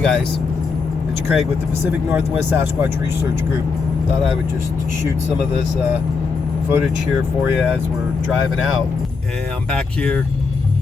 Hey guys, it's Craig with the Pacific Northwest Sasquatch Research Group. Thought I would just shoot some of this footage here for you as we're driving out. And I'm back here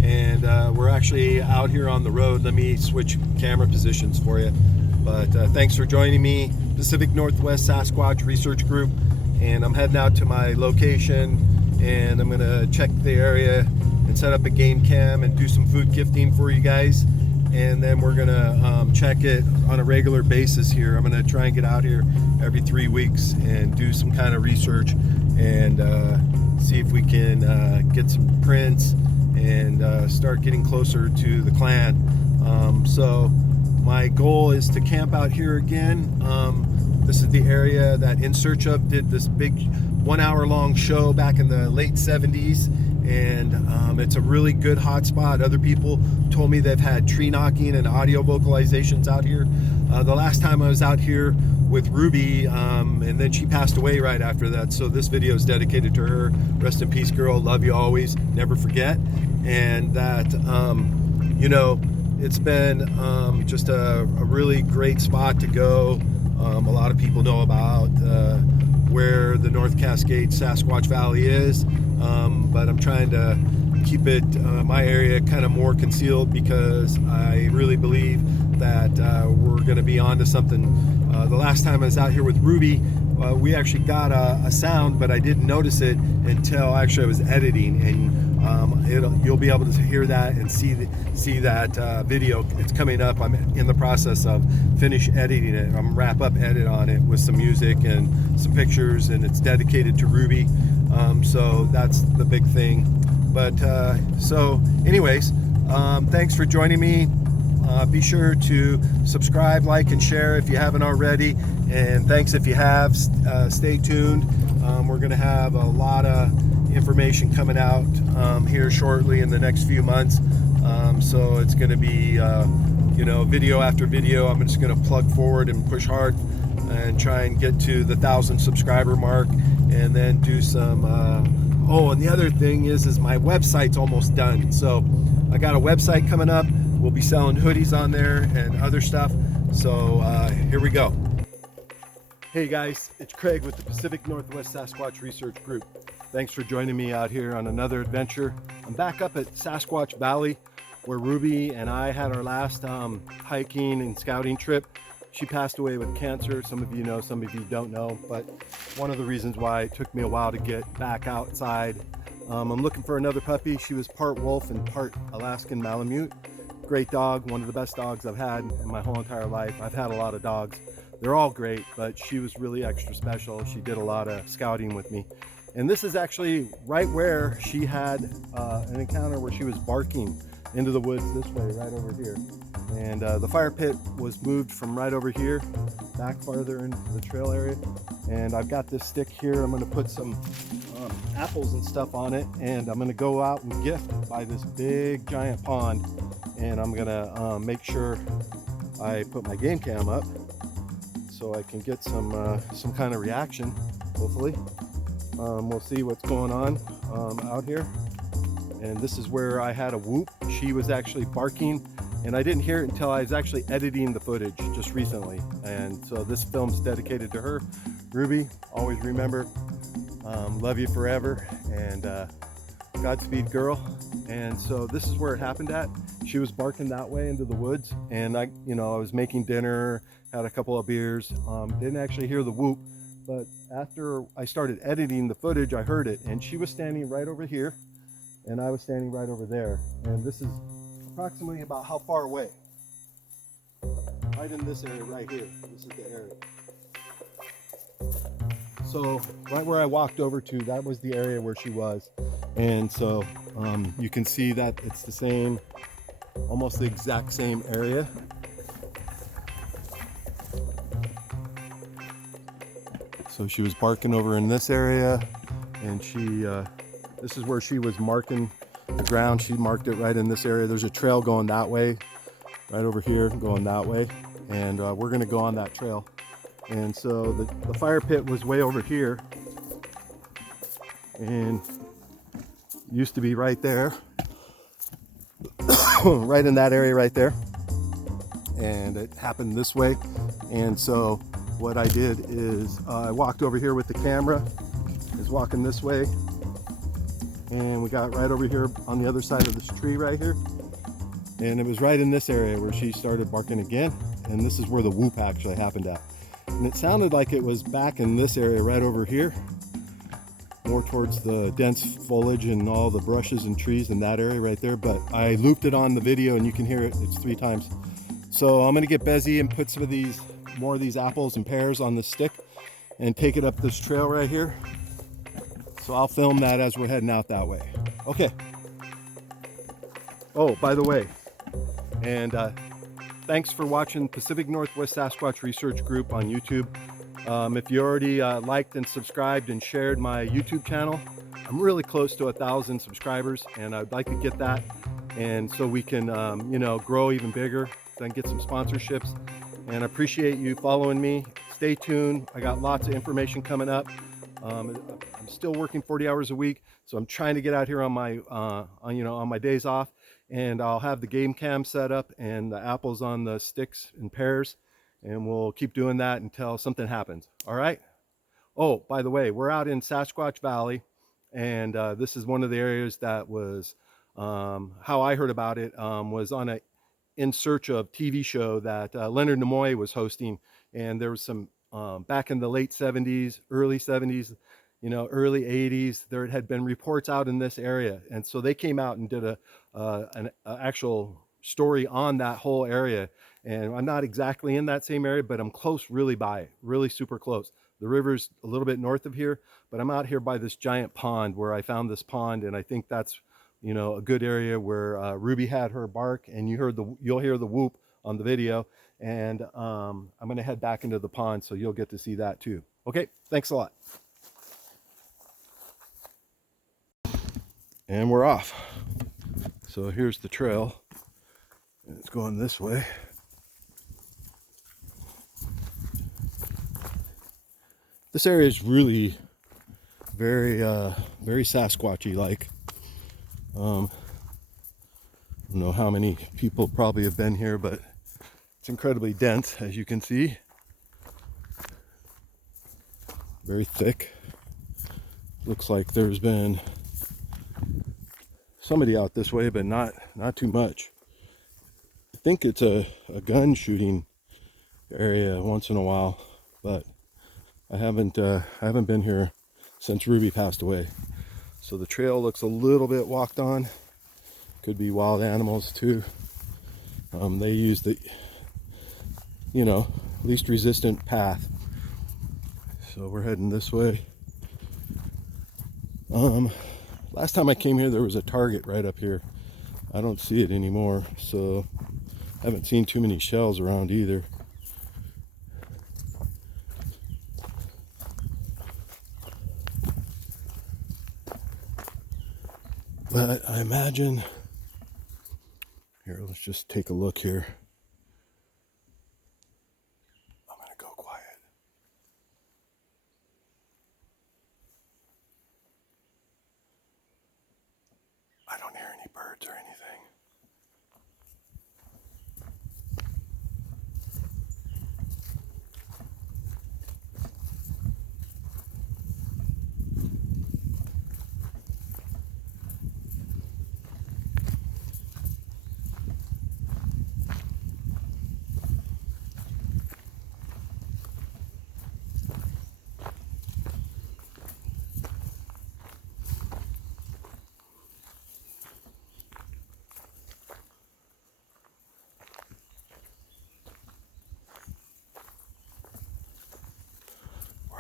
and we're actually out here on the road. Let me switch camera positions for you. But thanks for joining me, Pacific Northwest Sasquatch Research Group. And I'm heading out to my location and I'm gonna check the area and set up a game cam and do some food gifting for you guys. And then we're gonna check it on a regular basis here. I'm gonna try and get out here every 3 weeks and do some kind of research and see if we can get some prints and start getting closer to the clan. So my goal is to camp out here again. This is the area that In Search Of did this big 1 hour long show back in the late 70s. And it's a really good hot spot. Other people told me they've had tree knocking and audio vocalizations out here. The last time I was out here with Ruby, and then she passed away right after that. So this video is dedicated to her. Rest in peace, girl. Love you always. Never forget. And that, you know, it's been just a really great spot to go. A lot of people know about where the North Cascade Sasquatch Valley is. But I'm trying to keep it my area kind of more concealed because I really believe that we're going to be onto something. The last time I was out here with Ruby, we actually got a sound, but I didn't notice it until actually I was editing, and you'll be able to hear that and see that video. It's coming up. I'm in the process of finish editing it. I'm wrap up edit on it with some music and some pictures, and it's dedicated to Ruby. So that's the big thing. But so anyways, thanks for joining me. Be sure to subscribe, like, and share if you haven't already. And thanks if you have. Stay tuned. We're going to have a lot of information coming out here shortly in the next few months. So it's going to be, you know, video after video. I'm just going to plug forward and push hard and try and get to the 1,000 subscriber mark, and then do some oh, and the other thing is my website's almost done. So I got a website coming up. We'll be selling hoodies on there and other stuff. So here we go. Hey guys, it's Craig with the Pacific Northwest Sasquatch Research Group. Thanks for joining me out here on another adventure. I'm back up at Sasquatch Valley where Ruby and I had our last hiking and scouting trip. She passed away with cancer. Some of you know, some of you don't know, but one of the reasons why it took me a while to get back outside. I'm looking for another puppy. She was part wolf and part Alaskan Malamute. Great dog, one of the best dogs I've had in my whole entire life. I've had a lot of dogs. They're all great, but she was really extra special. She did a lot of scouting with me. And this is actually right where she had an encounter where she was barking into the woods this way, right over here. And the fire pit was moved from right over here back farther into the trail area. And I've got this stick here. I'm going to put some apples and stuff on it, and I'm going to go out and gift by this big giant pond. And I'm going to make sure I put my game cam up so I can get some kind of reaction, hopefully. We'll see what's going on out here. And this is where I had a whoop. She was actually barking, and I didn't hear it until I was actually editing the footage just recently. And so this film's dedicated to her. Ruby, always remember, love you forever, and Godspeed, girl. And so this is where it happened at. She was barking that way into the woods, and I was making dinner, had a couple of beers, didn't actually hear the whoop, but after I started editing the footage, I heard it, and she was standing right over here, and I was standing right over there. And this is approximately about how far away? Right in this area right here. This is the area. So right where I walked over to, that was the area where she was. And so you can see that it's the same, almost the exact same area. So she was barking over in this area, and this is where she was marking the ground. She marked it right in this area. There's a trail going that way, right over here, going that way. And we're gonna go on that trail. And so the fire pit was way over here, and used to be right there, right in that area right there. and it happened this way. And so what I did is I walked over here with the camera, is walking this way, and we got right over here on the other side of this tree right here. And it was right in this area where she started barking again. And this is where the whoop actually happened at. And it sounded like it was back in this area right over here, more towards the dense foliage and all the brushes and trees in that area right there. But I looped it on the video and you can hear it. It's 3 times. So I'm gonna get busy and put some of these, more of these apples and pears on the stick and take it up this trail right here. So I'll film that as we're heading out that way. Okay. Oh, by the way, and thanks for watching Pacific Northwest Sasquatch Research Group on YouTube. If you already liked and subscribed and shared my YouTube channel, I'm really close to 1,000 subscribers, and I'd like to get that, and so we can you know, grow even bigger, then get some sponsorships. And I appreciate you following me. Stay tuned. I got lots of information coming up. I'm still working 40 hours a week, so I'm trying to get out here on my you know, on my days off, and I'll have the game cam set up and the apples on the sticks and pears, and we'll keep doing that until something happens. All right. Oh, by the way, we're out in Sasquatch Valley, and this is one of the areas that was how I heard about it, was on a In Search of TV show that Leonard Nimoy was hosting, and there was some back in the late 70s, early 70s, you know, early 80s, there had been reports out in this area, and so they came out and did an actual story on that whole area. And I'm not exactly in that same area, but I'm close, really by it, really super close. The river's a little bit north of here, but I'm out here by this giant pond where I found this pond, and I think that's, you know, a good area where Ruby had her bark, and you'll hear the whoop on the video. And I'm gonna head back into the pond, so you'll get to see that too. Okay, thanks a lot. And we're off. So here's the trail, and it's going this way. This area is really very very Sasquatchy like. I don't know how many people probably have been here, but it's incredibly dense, as you can see. Very thick. Looks like there's been somebody out this way, but not too much. I think it's a gun shooting area once in a while, but I haven't been here since Ruby passed away. So the trail looks a little bit walked on. Could be wild animals too. They use the, you know, least resistant path. So we're heading this way. Last time I came here, there was a target right up here. I don't see it anymore, so I haven't seen too many shells around either. But I imagine, here, let's just take a look here. I'm gonna go quiet. I don't hear any birds or anything.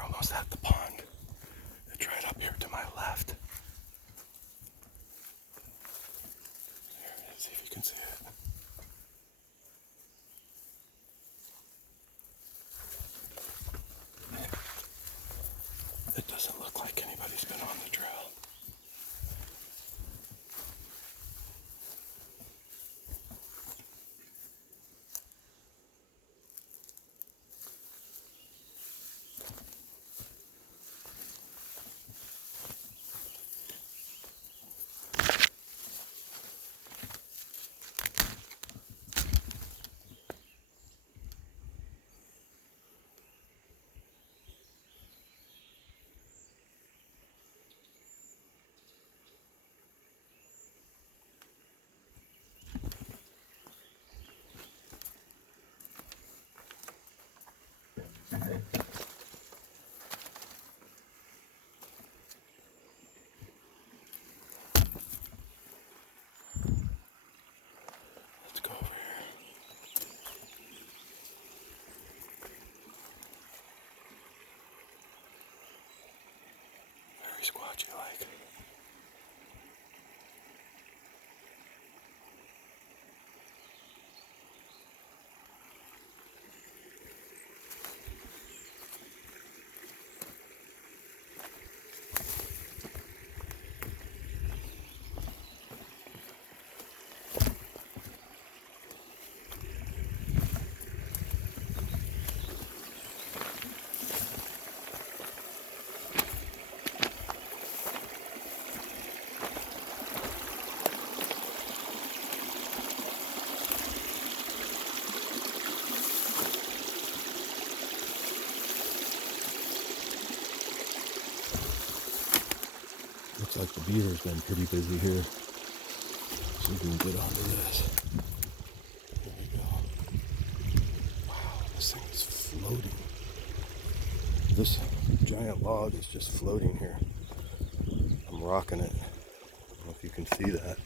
Almost at the pond. It's right up here to my left. Here it is, see if you can see it. It doesn't look like anybody's been on the trail. very squatchy like. Looks like the beaver's been pretty busy here. So we can get onto this. There we go. Wow, this thing is floating. This giant log is just floating here. I'm rocking it. I don't know if you can see that.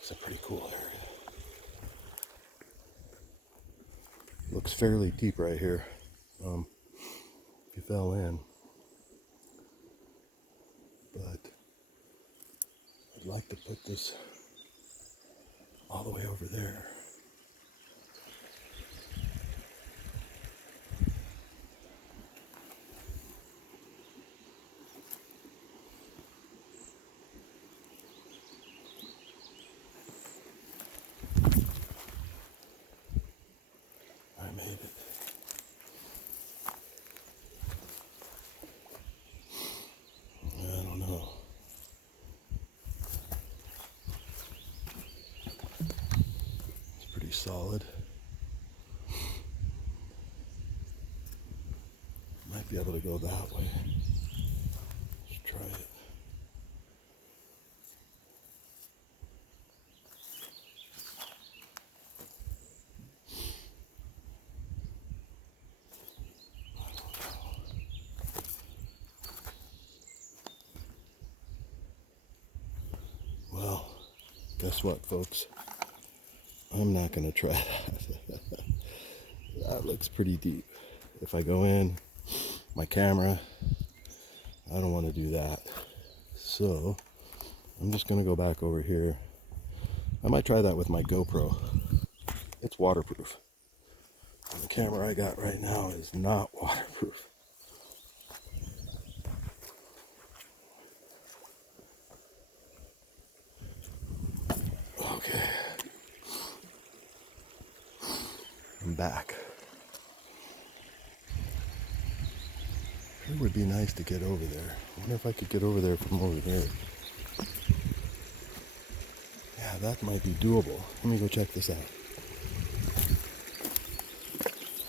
It's a pretty cool area. Looks fairly deep right here. If you fell in. But I'd like to put this all the way over there. I made it. I don't know. It's pretty solid. Might be able to go that way. Let's try it. Well, guess what, folks? I'm not going to try that. That looks pretty deep. If I go in, my camera, I don't want to do that. So, I'm just going to go back over here. I might try that with my GoPro. It's waterproof. The camera I got right now is not waterproof. Okay. I'm back. It would be nice to get over there. I wonder if I could get over there from over there. Yeah, that might be doable. Let me go check this out.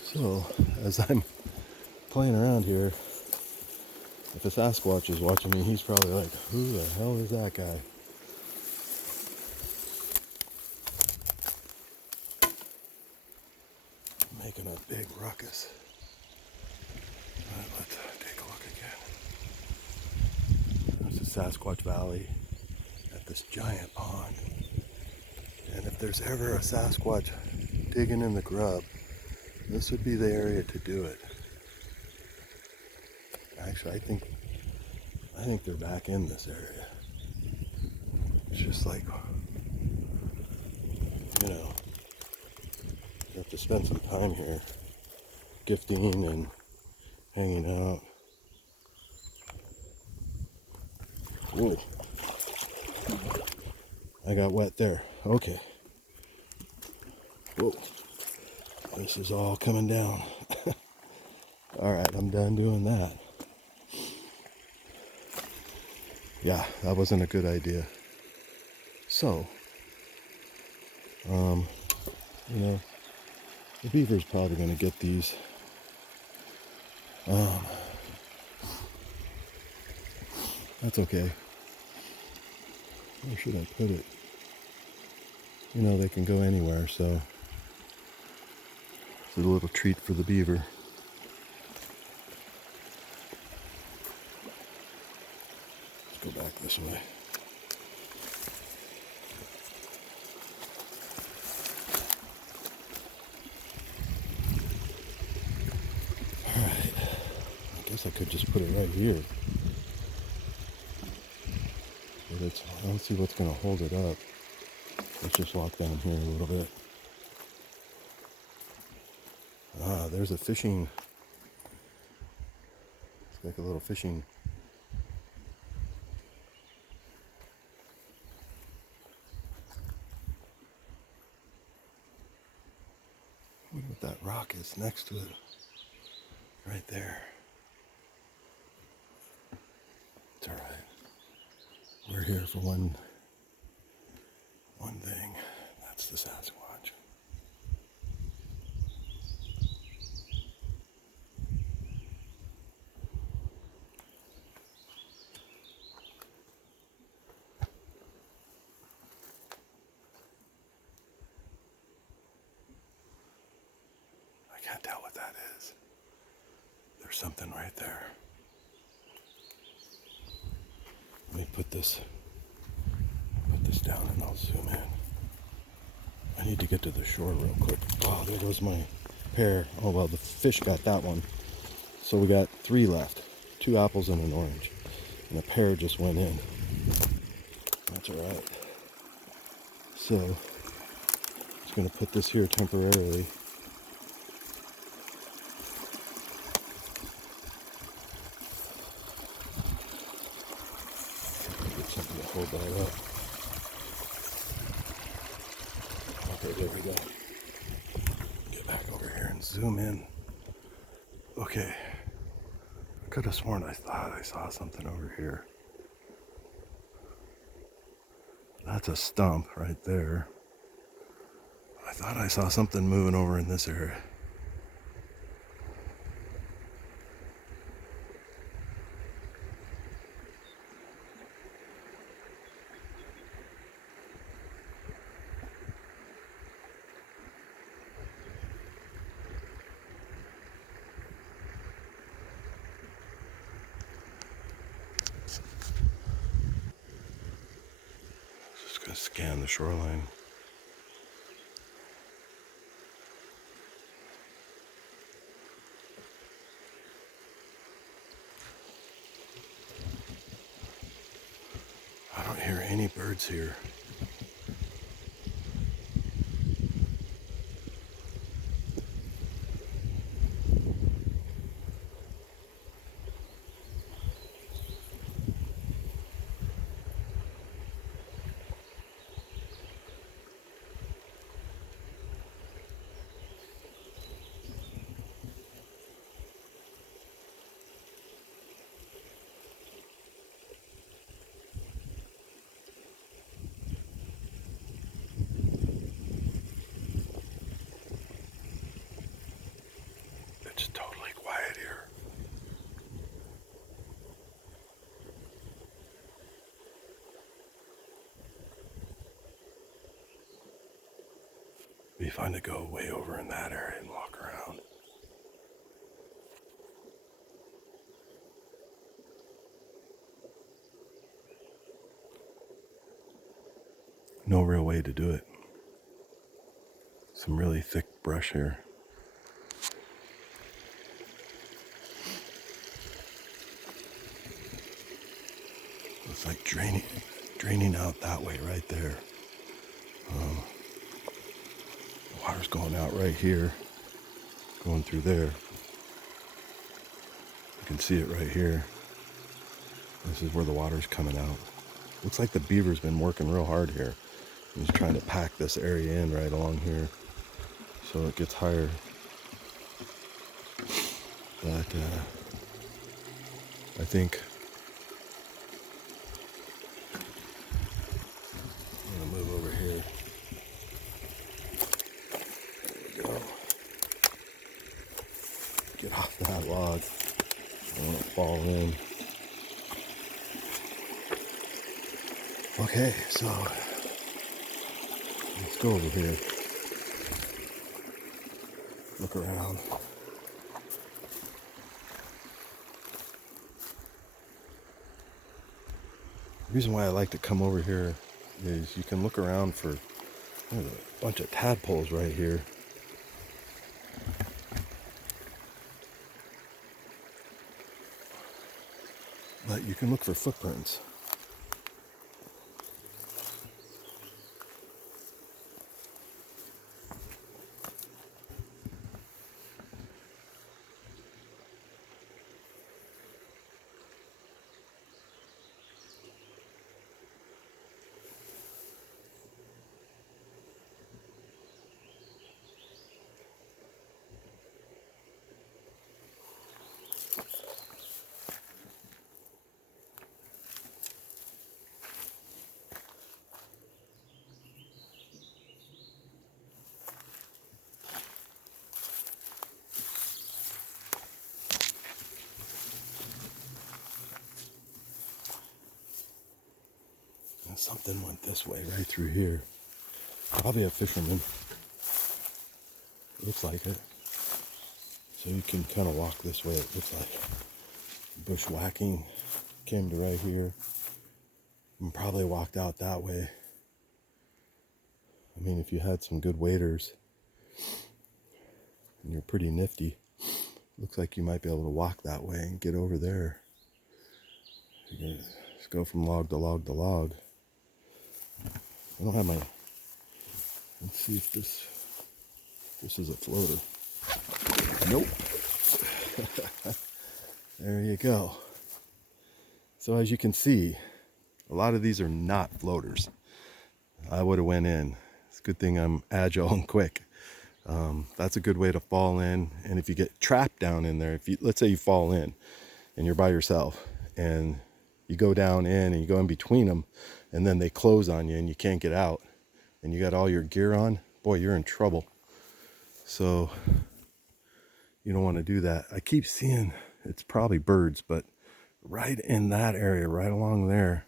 So, as I'm playing around here, if a Sasquatch is watching me, he's probably like, who the hell is that guy? Making a big ruckus. Alright, let's take a look again. There's the Sasquatch Valley at this giant pond. And if there's ever a Sasquatch digging in the grub, this would be the area to do it. Actually, I think they're back in this area. It's just like, you know, you have to spend some time here gifting and hanging out. Whoa. I got wet there. Okay. Whoa. This is all coming down. Alright, I'm done doing that. Yeah, that wasn't a good idea. So, you know, the beaver's probably going to get these. That's okay. Where should I put it? You know, they can go anywhere, so it's a little treat for the beaver. Let's go back this way. All right. guess I could just put it right here. But I don't see what's going to hold it up. Let's just walk down here a little bit. Ah, there's a fishing. It's like a little fishing. I wonder what that rock is next to it. Right there. It's all right. We're here for one thing. That's the Sasquatch. I can't tell what that is. There's something right there. Let me put this down and I'll zoom in. I need to get to the shore real quick. Oh, there goes my pear. Oh, well, the fish got that one. So we got 3 left. 2 apples and an orange. And a pear just went in. That's all right. So, I'm just going to put this here temporarily. Get something to hold that up. Okay, there we go. Get back over here and zoom in. Okay. I could have sworn I thought I saw something over here. That's a stump right there. I thought I saw something moving over in this area. Just gonna scan the shoreline. I don't hear any birds here. It's totally quiet here. It'd be fun to go way over in that area and walk around. No real way to do it. Some really thick brush here. It's like draining out that way right there. The water's going out right here, going through there. You can see it right here. This is where the water's coming out. Looks like the beaver's been working real hard here. He's trying to pack this area in right along here so it gets higher. But I think I'm gonna move over here. There we go. Get off that log. I don't want to fall in. Okay, so let's go over here. Look around. The reason why I like to come over here is you can look around for, there's a bunch of tadpoles right here. but you can look for footprints. And something went this way right through here. Probably a fisherman. Looks like it. So you can kind of walk this way, it looks like. Bushwhacking came to right here. And probably walked out that way. I mean, if you had some good waders and you're pretty nifty, looks like you might be able to walk that way and get over there. You're gonna just go from log to log to log. I don't have my... Let's see if this is a floater. Nope. There you go. So as you can see, a lot of these are not floaters. I would have went in. It's a good thing I'm agile and quick. That's a good way to fall in. And if you get trapped down in there, let's say you fall in and you're by yourself and you go down in and you go in between them and then they close on you and you can't get out and you got all your gear on, boy, you're in trouble. So you don't want to do that. I keep seeing, it's probably birds, but right in that area, right along there.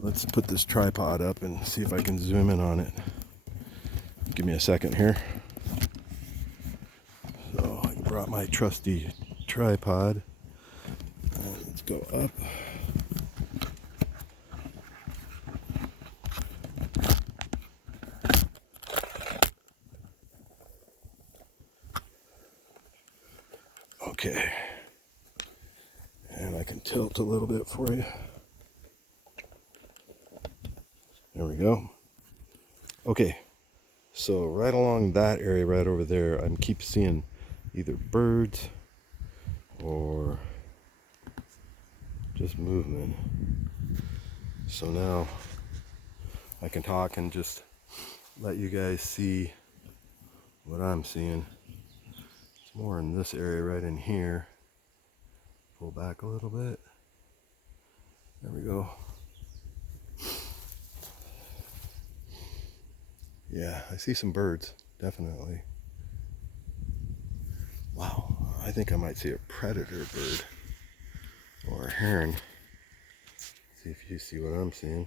Let's put this tripod up and see if I can zoom in on it. Give me a second here. So I brought my trusty tripod. Let's go up. Okay. And I can tilt a little bit for you. There we go. Okay. So right along that area right over there, I keep seeing either birds or just movement. So now I can talk and just let you guys see what I'm seeing. It's more in this area right in here. Pull back a little bit. There we go. Yeah, I see some birds, definitely. Wow, I think I might see a predator bird or a heron. See if you see what I'm seeing.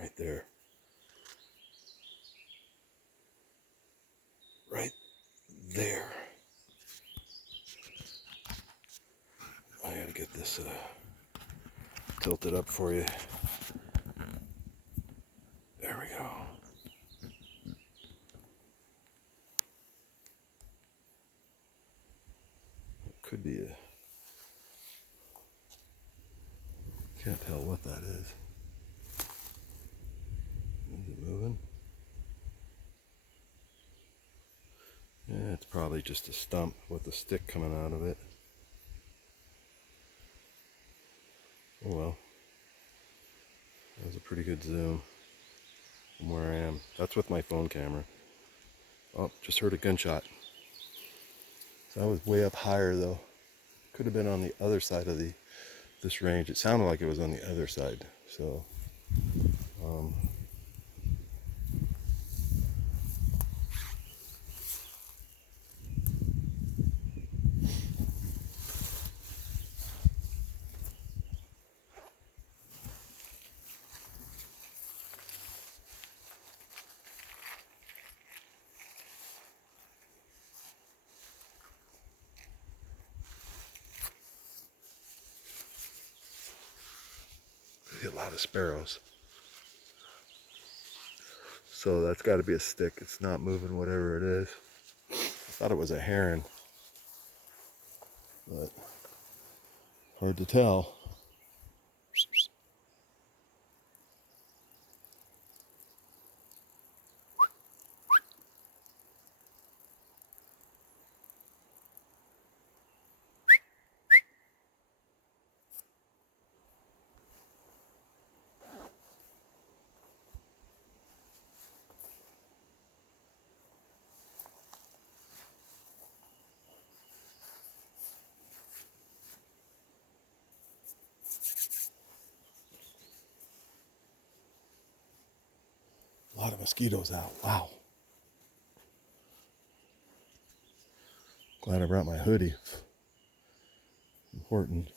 Right there. Right there. I gotta get this tilted up for you. There we go. It could be a... Can't tell what that is. Is it moving? Yeah, it's probably just a stump with a stick coming out of it. Oh well. That was a pretty good zoom from where I am. That's with my phone camera. Oh, just heard a gunshot. So I was way up higher though. Could have been on the other side of this range. It sounded like it was on the other side. So lot of sparrows. So that's got to be a stick. It's not moving, whatever it is. I thought it was a heron, but hard to tell. A lot of mosquitoes out. Wow. Glad I brought my hoodie. Important.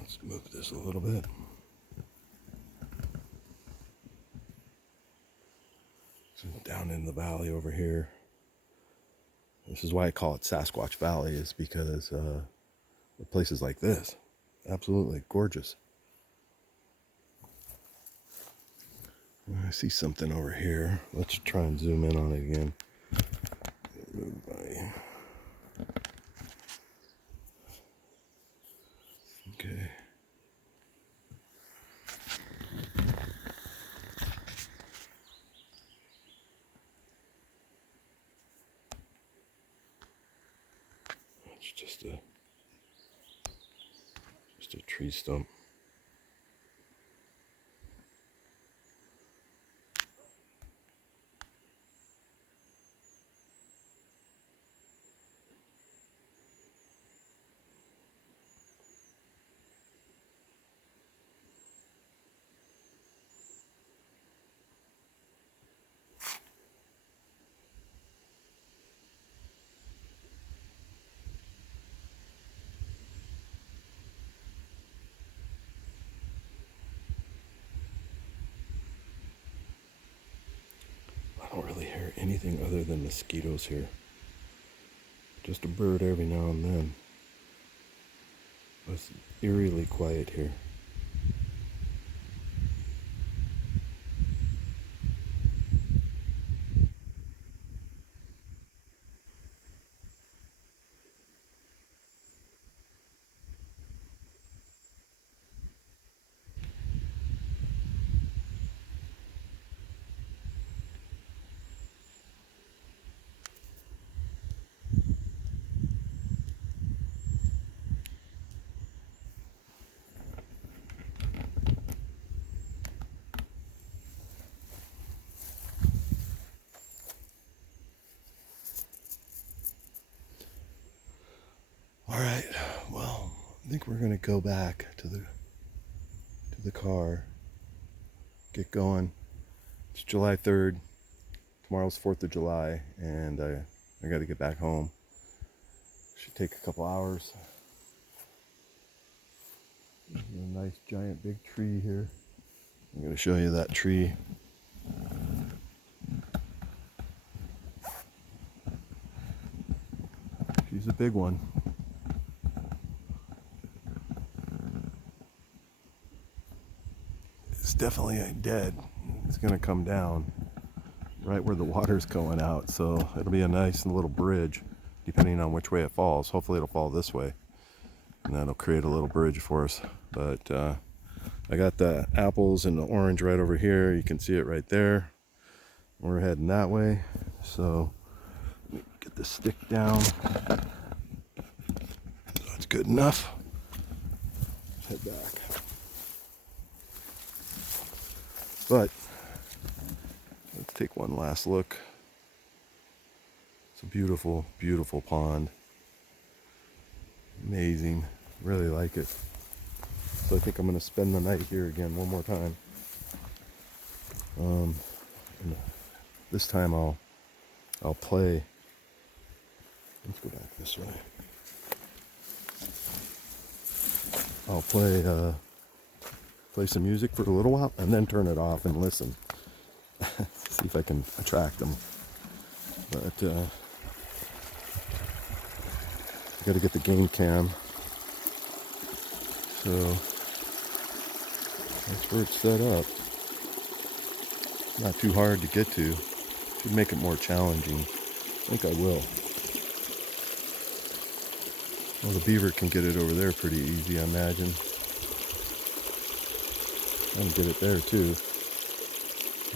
Let's move this a little bit. So down in the valley over here. This is why I call it Sasquatch Valley, is because places like this, absolutely gorgeous. I see something over here. Let's try and zoom in on it again. Move by. Okay. It's just a tree stump. I don't really hear anything other than mosquitoes here. Just a bird every now and then. It's eerily quiet here. All right, well, I think we're gonna go back to the car, get going. It's July 3rd. Tomorrow's 4th of July, and I got to get back home. Should take a couple hours. There's a nice giant big tree here. I'm going to show you that tree. She's a big one. It's definitely dead. It's going to come down right where the water's going out, so it'll be a nice little bridge depending on which way it falls. Hopefully it'll fall this way, and that'll create a little bridge for us. But I got the apples and the orange right over here. You can see it right there. We're heading that way, so let me get the stick down. That's good enough. Head back. But let's take one last look. It's a beautiful, beautiful pond. Amazing. Really like it. So I think I'm going to spend the night here again one more time. And this time I'll play. Let's go back this way. I'll play some music for a little while and then turn it off and listen. See if I can attract them. But got to get the game cam. So that's where it's set up. Not too hard to get to. Should make it more challenging. I think I will. Well, the beaver can get it over there pretty easy, I imagine. I can get it there too.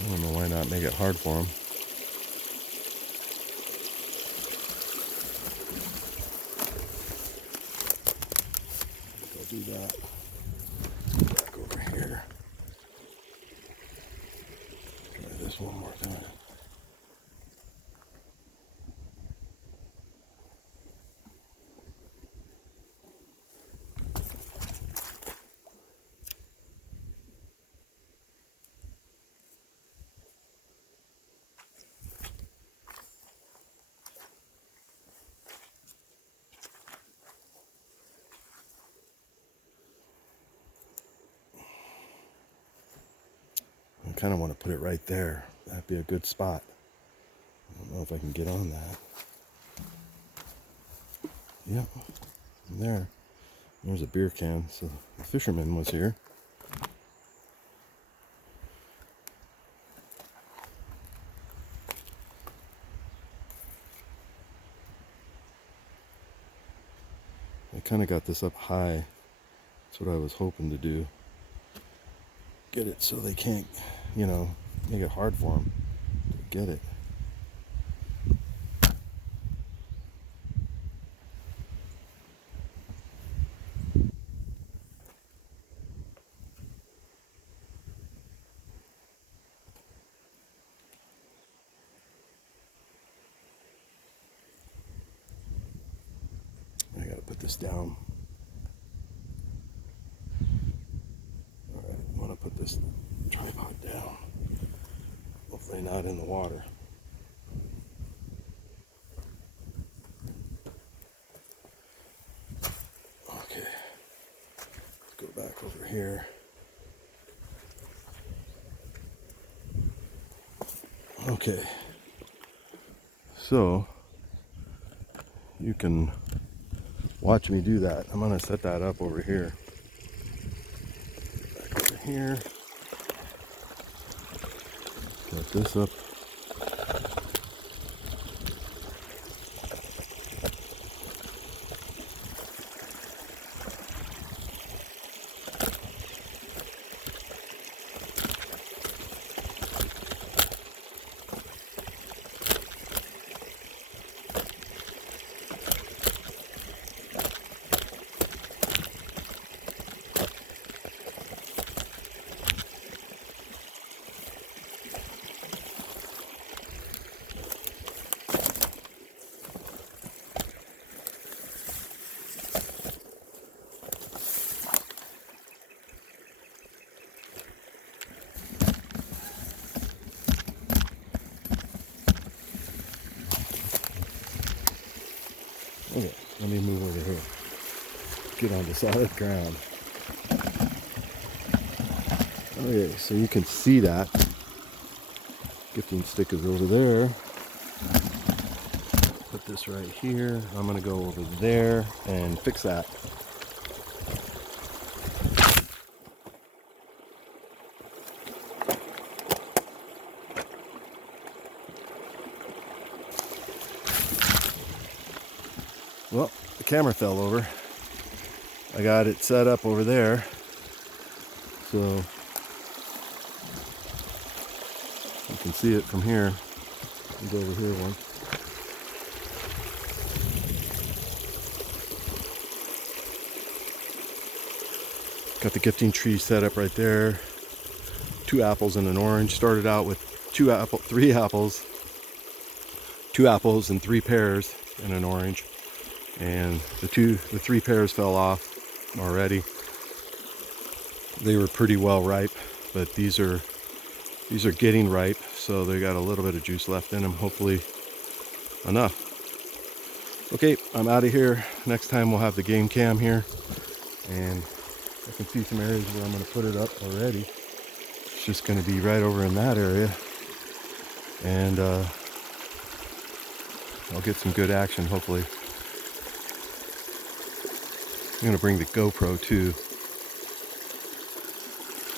I don't know why not make it hard for him. I'll do that. Back over here. Try this one more time. I kind of want to put it right there. That'd be a good spot. I don't know if I can get on that. Yep, there. There's a beer can. So the fisherman was here. I kind of got this up high. That's what I was hoping to do. Get it so they can't, you know, make it hard for them to get it. I gotta put this down. Alright, I want to put this tripod down. Hopefully not in the water. Okay, let's go back over here. Okay, so you can watch me do that. I'm gonna set that up over here. Back over here. Set this up. Okay, let me move over here. Get onto solid ground. Okay, so you can see that. Gifting stick is over there. Put this right here. I'm gonna go over there and fix that. Well, the camera fell over. I got it set up over there. So you can see it from here. I'll go over here one. Got the gifting tree set up right there. 2 apples and an orange. Started out with 3 apples. 2 apples and 3 pears and an orange. And the 3 pears fell off already. They were pretty well ripe, but these are getting ripe, so they got a little bit of juice left in them, hopefully enough. Okay, I'm out of here. Next time we'll have the game cam here, and I can see some areas where I'm going to put it up already. It's just going to be right over in that area, and I'll get some good action hopefully. I'm gonna bring the GoPro too.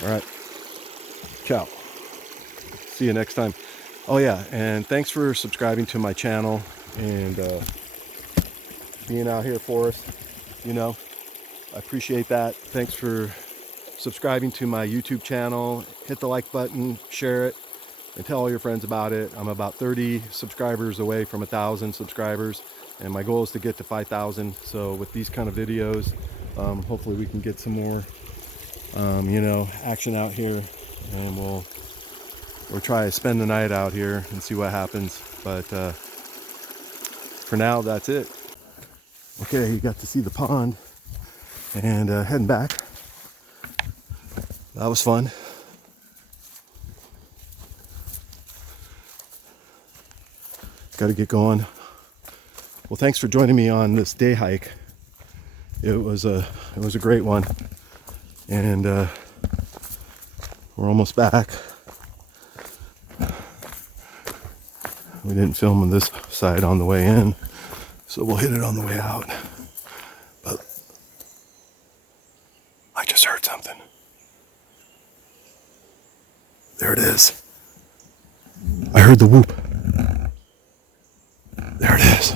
All right, ciao. See you next time. Oh yeah, and thanks for subscribing to my channel and being out here for us. You know, I appreciate that. Thanks for subscribing to my YouTube channel. Hit the like button, share it, and tell all your friends about it. I'm about 30 subscribers away from 1,000 subscribers, and my goal is to get to 5,000. So with these kind of videos, hopefully we can get some more, you know, action out here, and we'll try to spend the night out here and see what happens. But for now, that's it. Okay, you got to see the pond, and heading back. That was fun. Got to get going. Well, thanks for joining me on this day hike. It was a great one, and we're almost back. We didn't film on this side on the way in, so we'll hit it on the way out. But I just heard something. There it is. I heard the whoop. There it is.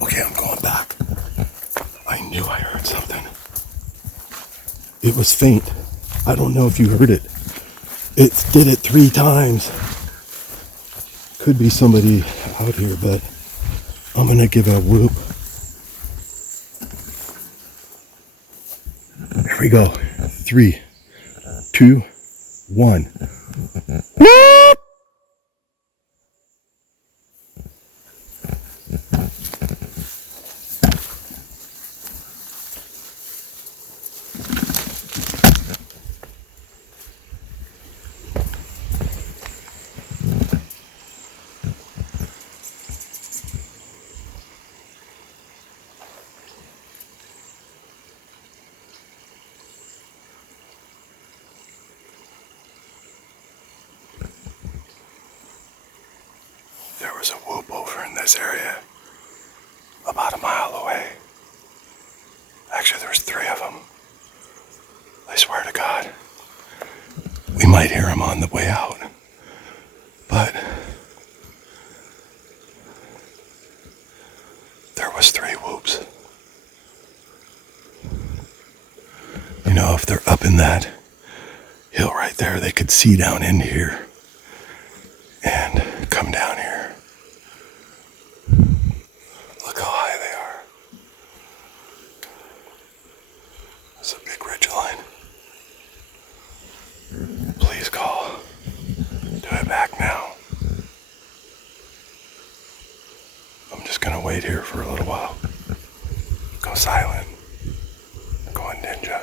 Okay, I'm going back. I knew I heard something. It was faint. I don't know if you heard it. It did it 3 times. Could be somebody out here, but I'm gonna give it a whoop. Here we go. 3, 2, 1. Whoop! There was a whoop over in this area, about a mile away. Actually, there was 3 of them. I swear to God. We might hear them on the way out. But there was 3 whoops. You know, if they're up in that hill right there, they could see down in here and come down here. Look how high they are. It's a big ridge line. Please call. Do it back now. I'm just gonna wait here for a little while. Go silent. Go in ninja.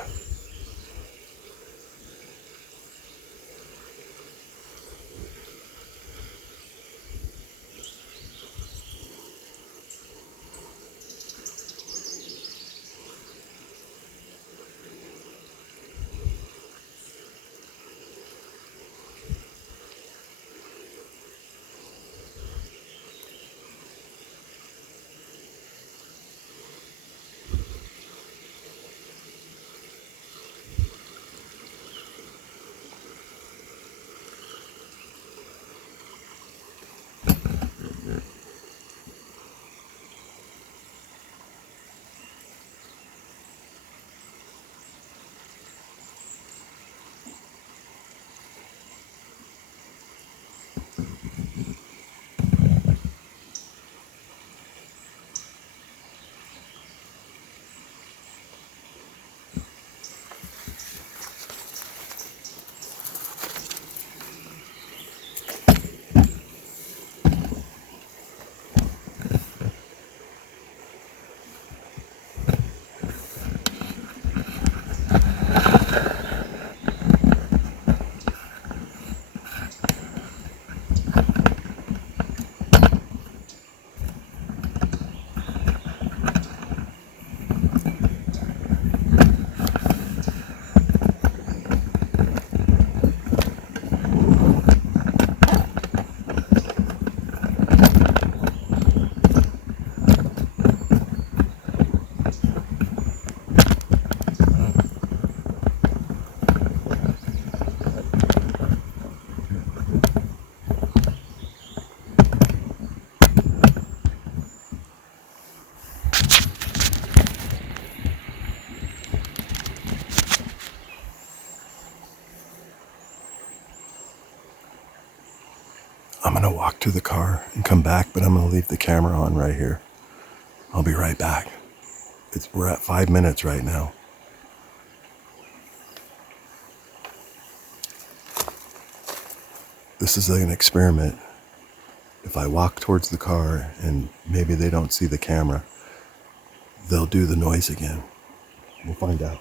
I'm going to walk to the car and come back, but I'm going to leave the camera on right here. I'll be right back. We're at 5 minutes right now. This is an experiment. If I walk towards the car and maybe they don't see the camera, they'll do the noise again. We'll find out.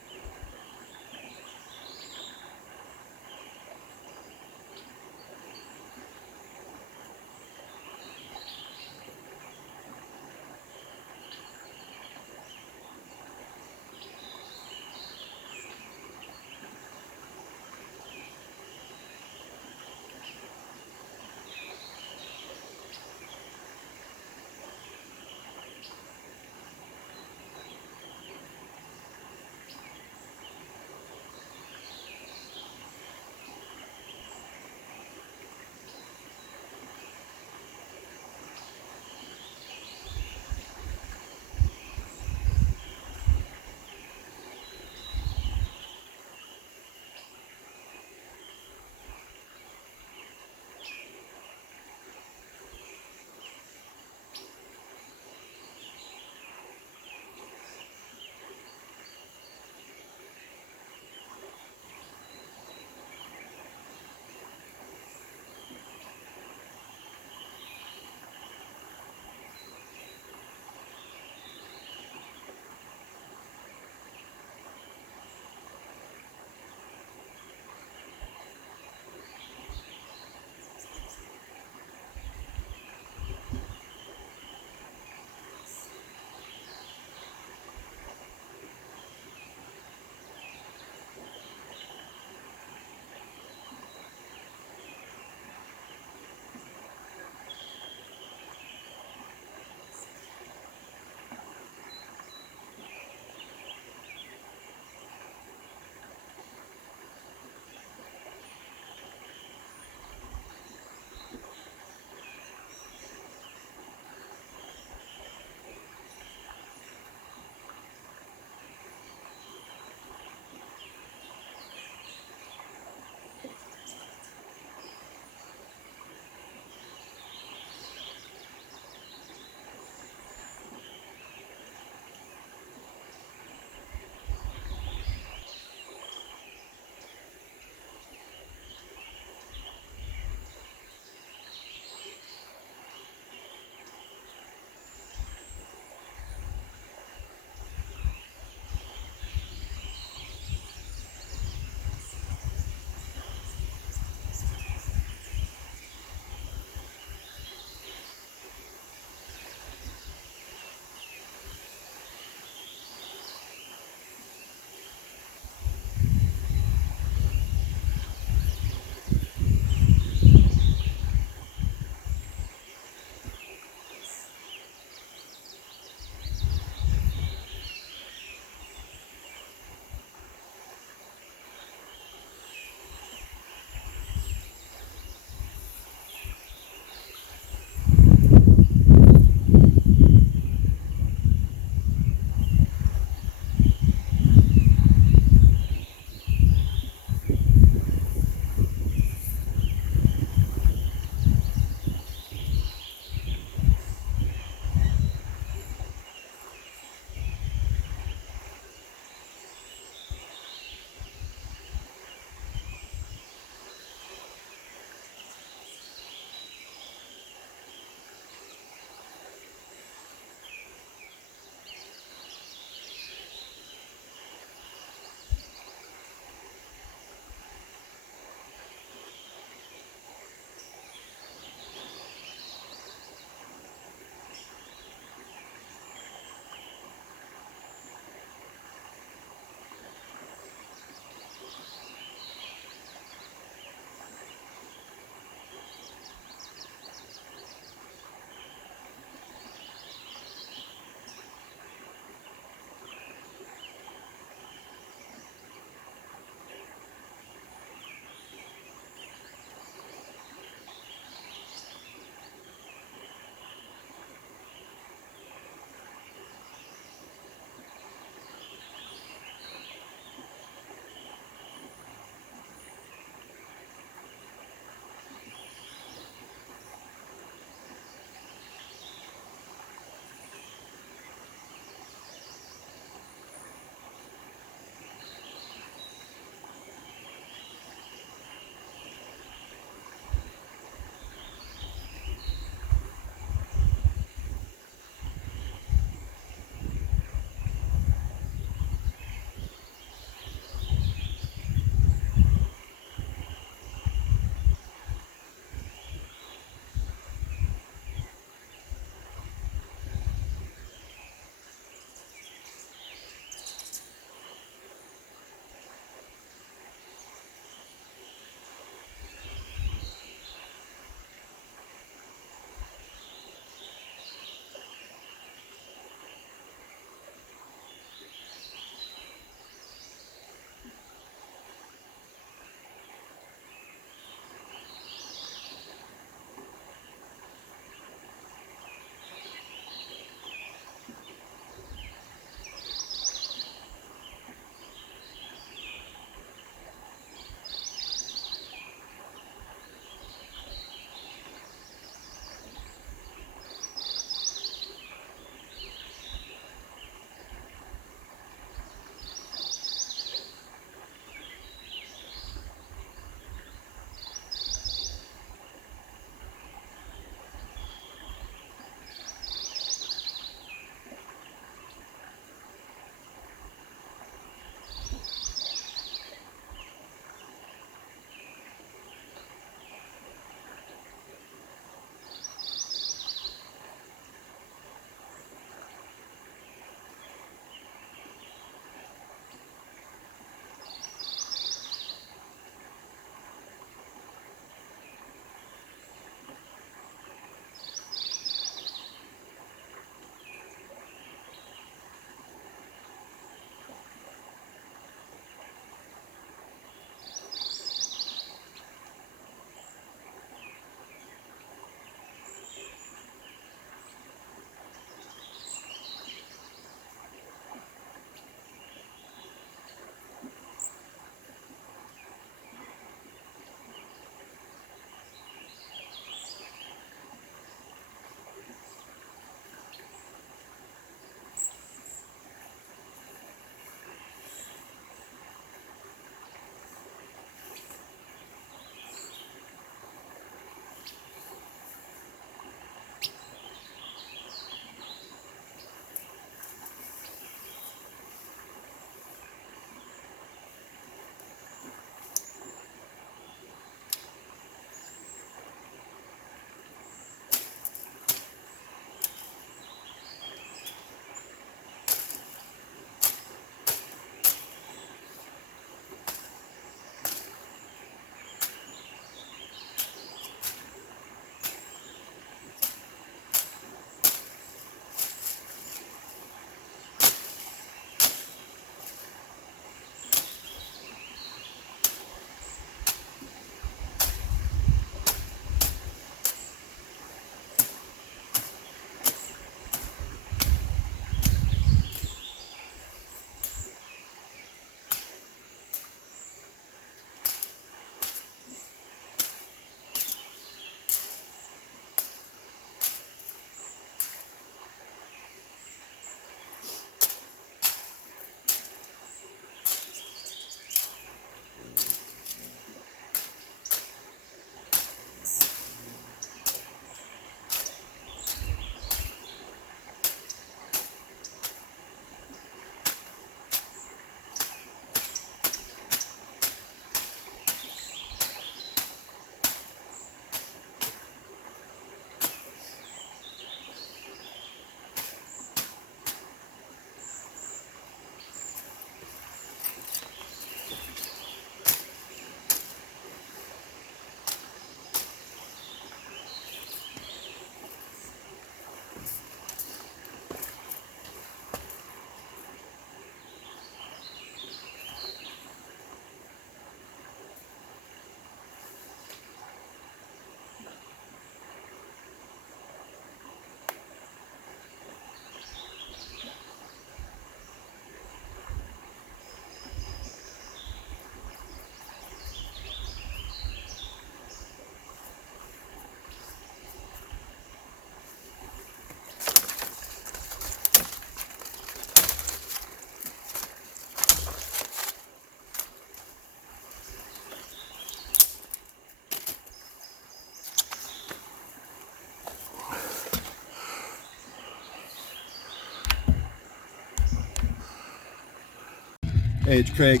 Hey, it's Craig.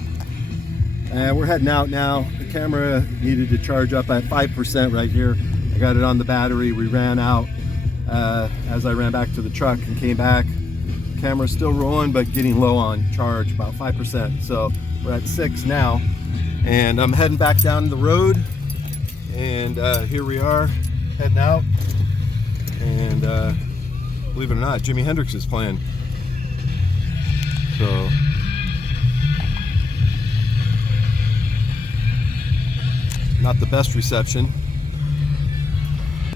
We're heading out now. The camera needed to charge up at 5% right here. I got it on the battery. We ran out as I ran back to the truck and came back. Camera's still rolling, but getting low on charge, about 5%. So we're at 6 now. And I'm heading back down the road. And here we are, heading out. And believe it or not, Jimi Hendrix is playing. So not the best reception.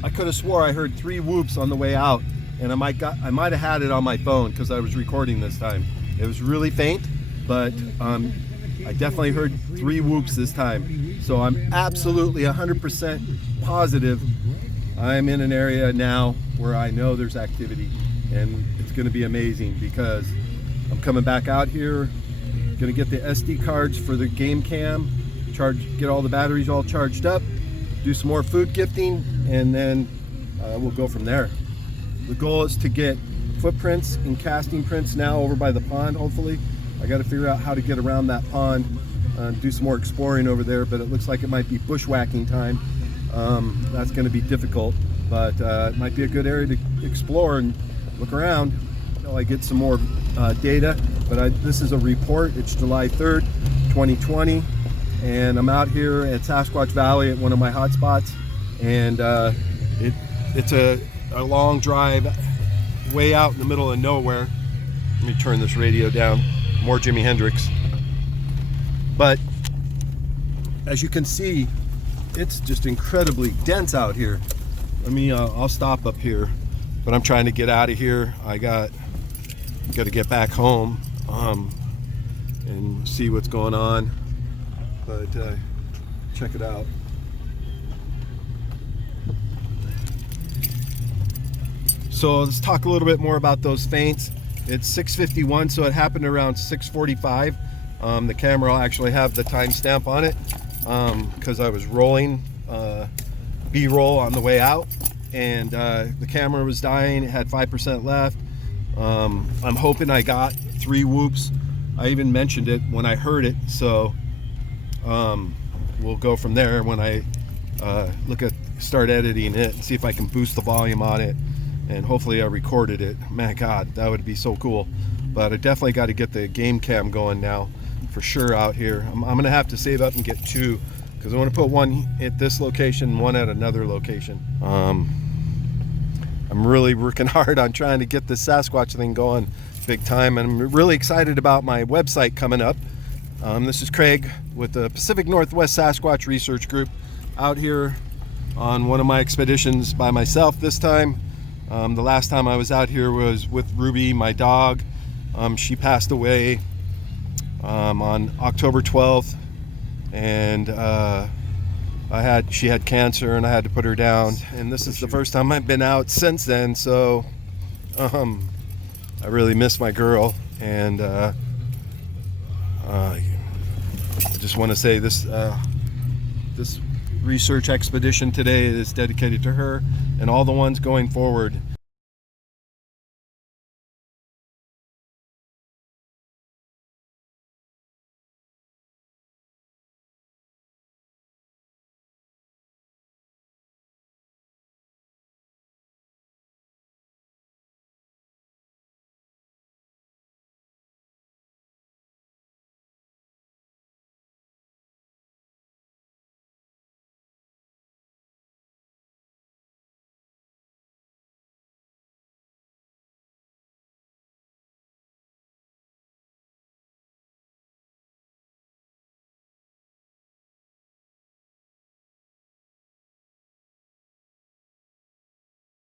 I could have swore I heard 3 whoops on the way out, and I might have had it on my phone because I was recording this time. It was really faint, but I definitely heard 3 whoops this time. So I'm absolutely 100% positive I'm in an area now where I know there's activity, and it's going to be amazing because I'm coming back out here, going to get the SD cards for the game cam, get all the batteries all charged up, do some more food gifting, and then we'll go from there. The goal is to get footprints and casting prints now over by the pond, hopefully. I got to figure out how to get around that pond, do some more exploring over there, but it looks like it might be bushwhacking time. That's going to be difficult, but it might be a good area to explore and look around until I get some more data. But this is a report. It's July 3rd, 2020. And I'm out here at Sasquatch Valley at one of my hot spots, and it's a long drive way out in the middle of nowhere. Let me turn this radio down. More Jimi Hendrix. But as you can see, it's just incredibly dense out here. I'll stop up here, but I'm trying to get out of here. I got to get back home and see what's going on. But check it out. So let's talk a little bit more about those faints. It's 6:51, so it happened around 6:45. The camera will actually have the timestamp on it because I was rolling B-roll on the way out, and the camera was dying. It had 5% left. I'm hoping I got 3 whoops. I even mentioned it when I heard it, so we'll go from there when I start editing it and see if I can boost the volume on it, and hopefully I recorded it. Man, God, that would be so cool. But I definitely got to get the game cam going now for sure out here. I'm gonna have to save up and get 2 because I want to put one at this location and one at another location. I'm really working hard on trying to get this Sasquatch thing going big time, and I'm really excited about my website coming up. This is Craig with the Pacific Northwest Sasquatch Research Group out here on one of my expeditions by myself this time. The last time I was out here was with Ruby, my dog. She passed away on October 12th, and she had cancer and I had to put her down, and this is the first time I've been out since then, so I really miss my girl, and I just want to say this research expedition today is dedicated to her and all the ones going forward.